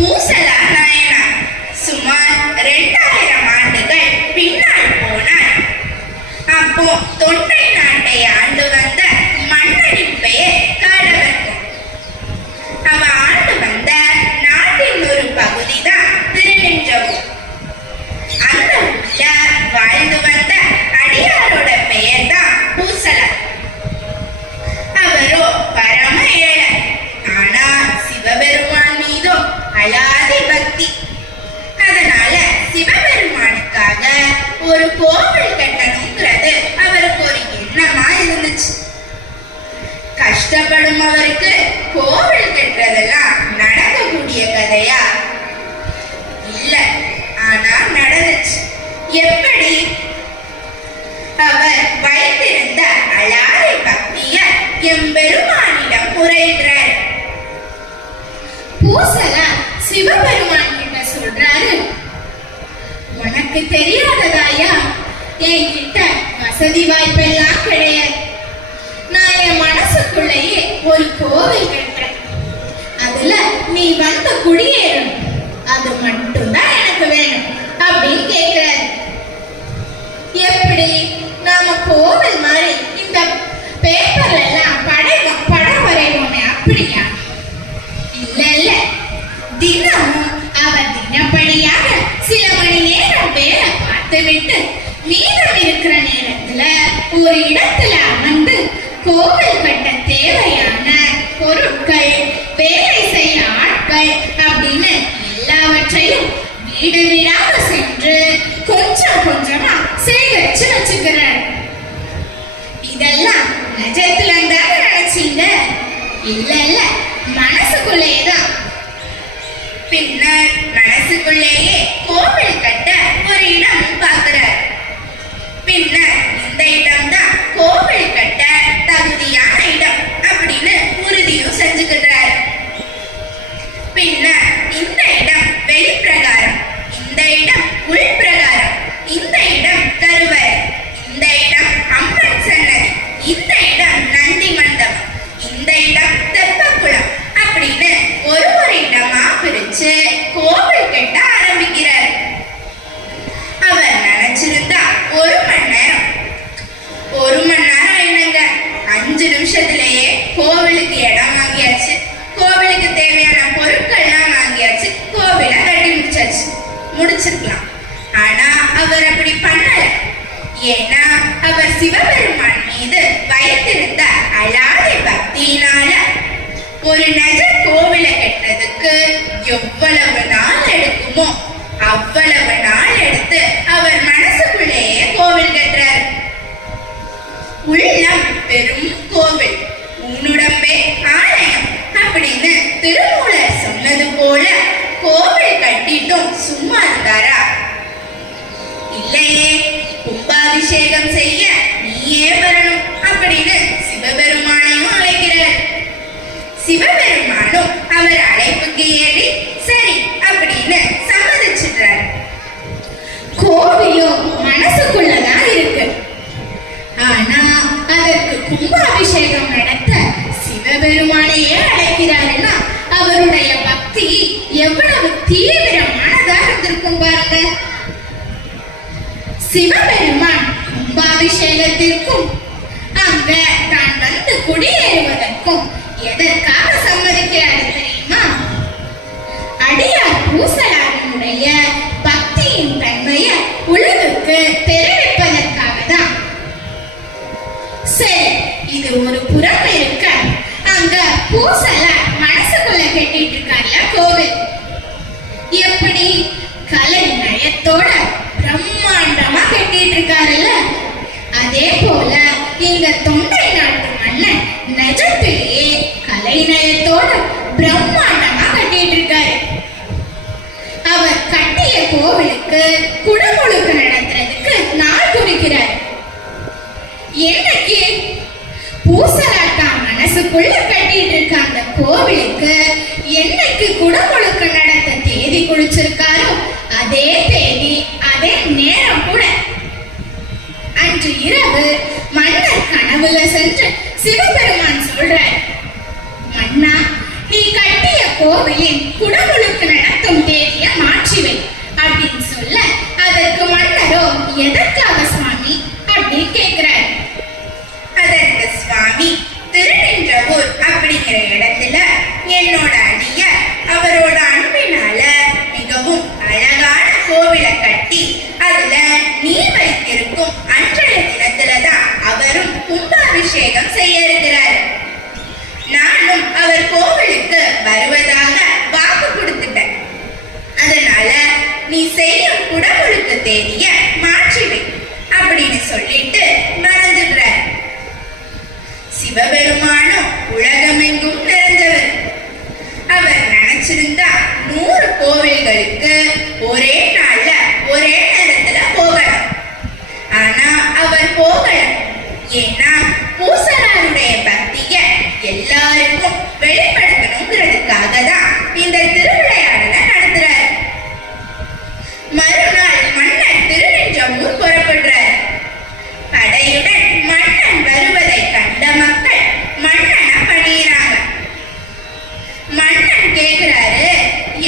பூசல நாயனார் சுமார் 2000 ஆண்டுகள் பின்னால் போனார். அப்போ தொண்டை நாட்டை ஆண்டு வந்த மன்னனின் பெயர் காடவர்க்கம். அவ ஆண்டு வந்த நாட்டின் ஒரு பகுதிதான் திருநின்றவூர். அந்த ஊர்ல வாழ்ந்து வந்த அடியாரோட பெயர் தான் பூசலர். அவரோ பரம ஏழை. ஆனா சிவபெருமான் மீதோ அலாதி பக்தி. அதனால சிவபெருமானுக்காக ஒரு கோவில் கட்டணுங்கிறது அவருக்கு ஒரு எண்ணமா இருந்துச்சு. கஷ்டப்படும் அவருக்கு கோவில் கட்டுறதெல்லாம் நடக்கக்கூடிய கதையா? இல்ல, ஆனா நடந்துச்சு. எப்படி? அவர் வைத்திருந்த அலாதி பக்திய எம்பெருமானிடம் முறையிடுறார். பூசலர் சிவபெருமான் கிட்ட சொல்றாரு, உனக்கு தெரியாததாயா, என்கிட்ட வசதி வாய்ப்பெல்லாம் கிடையாது. நான் என் மனசுக்குள்ளேயே ஒரு கோவில் கட்டுறேன். அதுல நீ வந்து குடியேறணும். அது மட்டும்தான் எனக்கு வேணும் அப்படின்னு கேட்கிறாரு. எப்படி? நாம கோவில் மாதிரி இந்த பேப்பர்ல எல்லாம் படம் வரைவோமே, அப்படியா? இல்ல இல்ல, தினமும் அவர் தினப்படியாக சில மணி நேரம் வேலை பார்த்துவிட்டு மீதம் இருக்கிற நேரத்துல ஒரு இடத்துல அமர்ந்து கோவில் கட்ட தேவையான பொருட்கள், வேலை செய்ய ஆட்கள் அப்படின்னு எல்லாவற்றையும் வீடு வீடாக சென்று கொஞ்சம் கொஞ்சமா சேகரிச்சு வச்சுக்கிறார். இதெல்லாம் நிஜத்துல தானே நினைச்சீங்க? இல்ல இல்ல, மனசுக்குள்ளேதான். பின்னர் மனசுக்குள்ளேயே கோவில் கட்ட ஒரு இடம் பார்க்கிறார். பின்னர் இந்த இடம் தான் கோவில் கட்ட தகுதியான இடம் அப்படின்னு உறுதியும் செஞ்சுக்கிறார். பின்னர் இந்த இடம் வெளிப்பிரகாரம், இந்த இடம் உள்பிரகாரம், இந்த இடம் கருவறை, இந்த இடம் அம்மன் சன்னதி, இந்த இடம் நந்தி மண்டபம், இந்த இடம் தெப்பக்குளம் அப்படின்னு ஒரு இடமா பிரிச்சு கோவில் கட்ட ஆரம்பிக்கிறார். அவர் நினைச்சிருந்தா 1 மணி நேரம் என்னங்க, 5 நிமிஷத்திலேயே கோவிலுக்கு இடம் வாங்கியாச்சு, கோவிலுக்கு தேவையான பொருட்கள்லாம் வாங்கியாச்சு, கோவிலை கட்டி முடிச்சிருக்கலாம். ஆனா அவர் அப்படி பண்ணல. ஏன்னா அவர் சிவபெருமான் மீது வைத்திருந்த அலாதி பக்தியினால ஒரு நஜ கோவிலை கட்டுறதுக்கு எவ்வளவு நாள் எடுக்குமோ அவ்வளவு நாள் எடுத்து அவர் மனசுக்குள்ளேயே கோவில் கட்டுறார். உள்ளம் பெரும் கோவில், உன்னுடம்பே ஆலயம் அப்படின்னு திருமூலர் சொன்னது போல கோவில் கட்டிட்டும் சும்மா இருந்தாரா? இல்லையே, கும்பாபிஷேகம் செய்ய நீயே வரணும் அப்படின்னு சிவபெருமானையும் அழைக்கிறார். சிவபெருமானும் அவர் அழைப்புக்கு ஏறி சரி அப்படின்னு சம்மதிச்சிடுறார். கோவிலும் மனசுக்குள்ளதான் இருக்கு. ஆனா அதற்கு கும்பாபிஷேகம் நடத்த சிவபெருமானையே அழைக்கிறாருன்னா அவருடைய பக்தி எவ்வளவு தீவிரமானதா இருந்திருக்கும் பாருங்க. சிவபெருமான் கும்பாபிஷேகத்திற்கும் அங்க தான் வந்து குடியேறுவதற்கும் எதற்காக சம்மதிக்கிறாரு தெரியுமா? அடியார் பூசலாரினுடைய பக்தியின் தன்மையை உலகுக்கு தெரிவிப்பதற்காக தான். சரி, இது ஒரு புறம் இருக்க, அங்க பூசலார் மனசுக்குள்ள கட்டிட்டு இருக்கார்ல கோவில். எப்படி? கலை நயத்தோட பிரம்மாண்டமா கட்டிட்டு இருக்காருல்ல, அதே போல இங்க தொண்டை நாட்டு மன்னன் நிஜத்திலேயே கலைநயத்தோட பிரம்மாண்டமா கட்டிட்டு இருக்காரு. அவர் கட்டிய கோவிலுக்கு குடமுழுக்கு நடத்துறதுக்கு நாள் குறிக்கிறார். என்னைக்கு பூசலாட்டா மனசுக்குள்ள கட்டிட்டு இருக்க அந்த கோவிலுக்கு என்னைக்கு குடமுழுக்கு நடத்த தேதி குறிச்சிருக்காரோ அதே தேதி, அதே நேரம் கூட. அன்று இரவு மன்னர் கனவுல சென்று சிவபெருமான் சொல்றார், மன்னா, நீ கட்டிய கோவிலின் குடமுழுக்கு நடத்த எதற்காக சுவாமி அப்படி கேக்குறாரு. அதற்கு சுவாமி, திருநின்றவூர் அப்படிங்கிற இடத்துல என்னோட அடிய அவரோட அன்பினால மிகவும் அழகான கோவிலை கட்டி அதுல நீ வைத்திருக்கும் அன்றைய தினத்துலதான் அவரும் கும்பாபிஷேகம் செய்ய இருக்கிறார். நானும் அவர் கோவிலுக்கு வருவதாக வாக்கு கொடுத்துட்டேன். அதனால நீ செய்யும் குடமுழுக்கு தேதிய மாற்றிவை அப்படின்னு சொல்லிட்டு மறந்துடுறார். சிவபெருமானும் உலகமெங்கும் நிறைஞ்சவர். அவர் நினைச்சிருந்தா 100 கோவில்களுக்கு ஒரே நாள்ல ஒரே நேரத்துல போகலாம். ஆனா அவர் போகல. ஏன்னா பூசலாருடைய பக்திய எல்லாருக்கும் வெளிப்படுத்தணுங்கிறதுக்காக தான் இந்த திருவிளையாடலை நடத்துறாரு. மறுநாள் மன்னர் திருநின்றவூர் புறப்படுறார். படையுடன் மன்னன் வருவதை கண்ட மக்கள் மன்னனை பணியிறாங்க. மன்னன் கேக்குறாரு,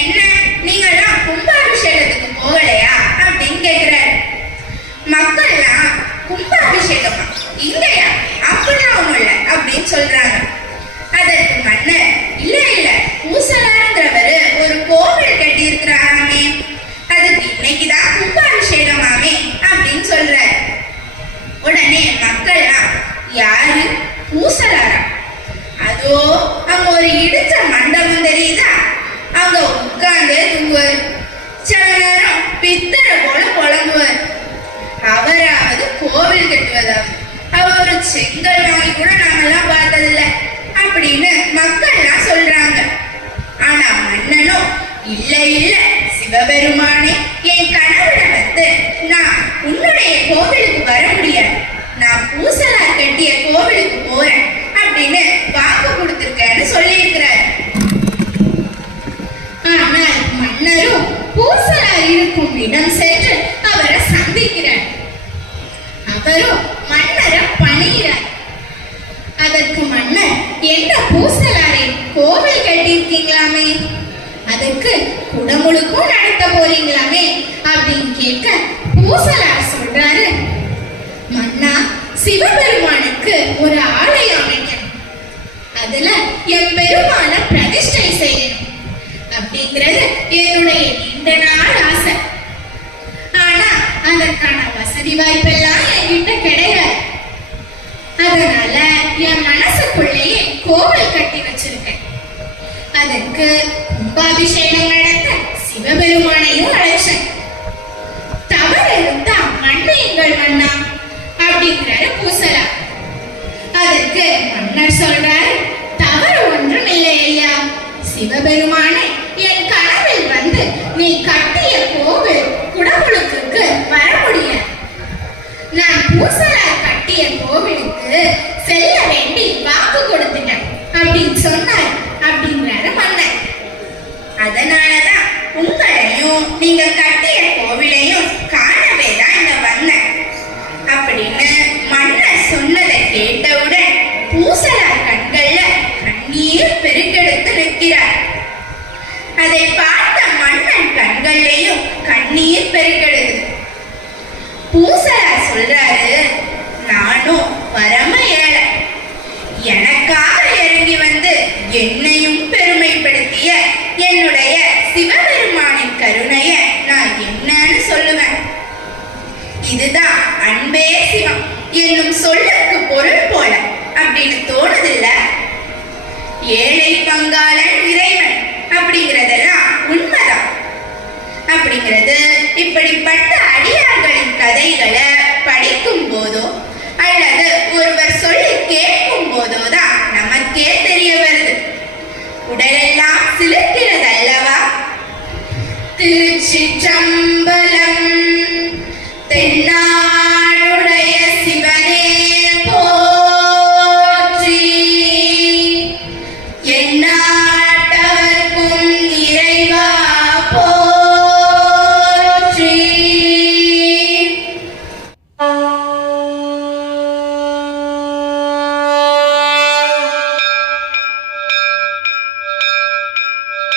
என்ன நீங்கெல்லாம் கும்பாபிஷேகத்துக்கு போகலையா அப்படின்னு கேக்குறாரு. மக்கள்லாம் கும்பாபிஷேகமா இங்கயா, அப்படிலாம் ஒண்ணும் இல்ல அப்படின்னு சொல்றாங்க. அதற்கு மன்னர், இல்ல பூசலாருங்கிறவரு ஒரு கோவில் கட்டி இருக்கிறாராமே, அதுக்கு இன்னைக்குதான் கும்பாபிஷேகமாமே அப்படின்னு சொல்றாரு. உடனே மக்கள்லாம், யாரு பூசலாரா? அதோ அங்க ஒரு இடிச்ச மண்டபம் தெரியுதா, அங்க உட்கார்ந்தே தூங்குவார். சில நேரம் பித்தரை போல புலம்புவார். அவராவது கோவில் கட்டுவதாவது, அவர் ஒரு செங்கல் வாங்கி கூட நாங்கெல்லாம் பார்த்ததில்ல அப்படின்னு மக்கள்லாம் சொல்றாங்க. ஆனா மன்னனோ, இல்ல சிவபெருமானே என் கனவுல வந்து நான் உன்னுடைய கோவிலுக்கு வர முடியாது, நான் பூசலார் கட்டிய கோவிலுக்கு போறேன் அப்படின்னு வாக்கு கொடுத்திருக்கேன்னு சொல்லியிருக்கிறார். ஆனால் மன்னரும் பூசலார் இருக்கும் இடம் சென்று அவரை சந்திக்கிறார். அவரும் மன்னரை பணிகிறார். அதற்கு மன்னர், என்ன பூசலாரே கோவில் கட்டியிருக்கீங்களாமே, அதுக்கு குடமுழுக்கும் நடத்த போறீங்களாமே அப்படின்னு கேட்க பூசலார் சொல்றாரு, மன்னா, சிவபெருமானுக்கு ஒரு ஆலயம் அமைக்கணும், அதுல என் பெருமான பிரதிஷ்டை செய்யணும் அப்படிங்கிறது என்னுடைய நீண்ட நாள் ஆசை. ஆனா அதற்கான வசதி வாய்ப்பெல்லாம் என்கிட்ட கிடையாது. அதனால என் மனசுக்குள்ளேயே கோவில் கட்டி வச்சிருக்கேன். அதற்கு கும்பாபிஷேகம் நடத்த சிவபெருமானையும் அழைச்சேன். தவறு இருந்தா மன்னியுங்கள் மன்னா அப்படிங்கிறாரு பூசலார். அதற்கு மன்னர் சொல்றாரு, தவறு ஒன்றும் இல்லை ஐயா, சிவபெருமானே என் கனவில் வந்து நீ கட்டிய கோவில் குடமுழுக்குக்கு வர முடியாது, நான் பூசலார் கட்டிய கோவிலுக்கு செல்ல வேண்டி வாக்கு கொடுத்துட்டேன் அப்படின்னு சொன்னார் அப்படிங்கிறாரு மன்னர். அதனாலதான் உங்களையும் நீங்க கட்டிய கோவிலையும் காணவே தான் இங்க வந்தேன் அப்படின்னு மன்னர் சொன்னதை கேட்டவுடன் பூசலார் கண்கள்ல கண்ணீர் பெருக்கெடுத்து நிற்கிறார். அதை பார்த்த மன்னன் கண்கள்லையும் கண்ணீர் பெருக்கெடுக்குது. பூசலார் சொல்றாரு, நானும் பரம ஏழை, எனக்காக இறங்கி வந்து என்னையும் பெருமைப்படுத்திய என்னுடைய சிவபெருமானின் கருணைய நான் என்னன்னு சொல்லுவேன். இதுதான் அன்பே சிவம் என்னும் சொல்லுக்கு பொருள் போல அப்படின்னு தோணுதில்ல. ஏழை பங்காளன் இறைவன் அப்படிங்கிறதெல்லாம் உண்மைதான். அப்படிங்கிறது இப்படிப்பட்ட அடியார்களின் கதைகளை படிக்கும் போதோ அல்லது ஒருவர் சொல்லி கேட்கும் போதோதான் நமக்கே தெரிய வருது. உடலெல்லாம் சிலிர்க்கிறது அல்லவா? திருச்சிற்றம்பலம்.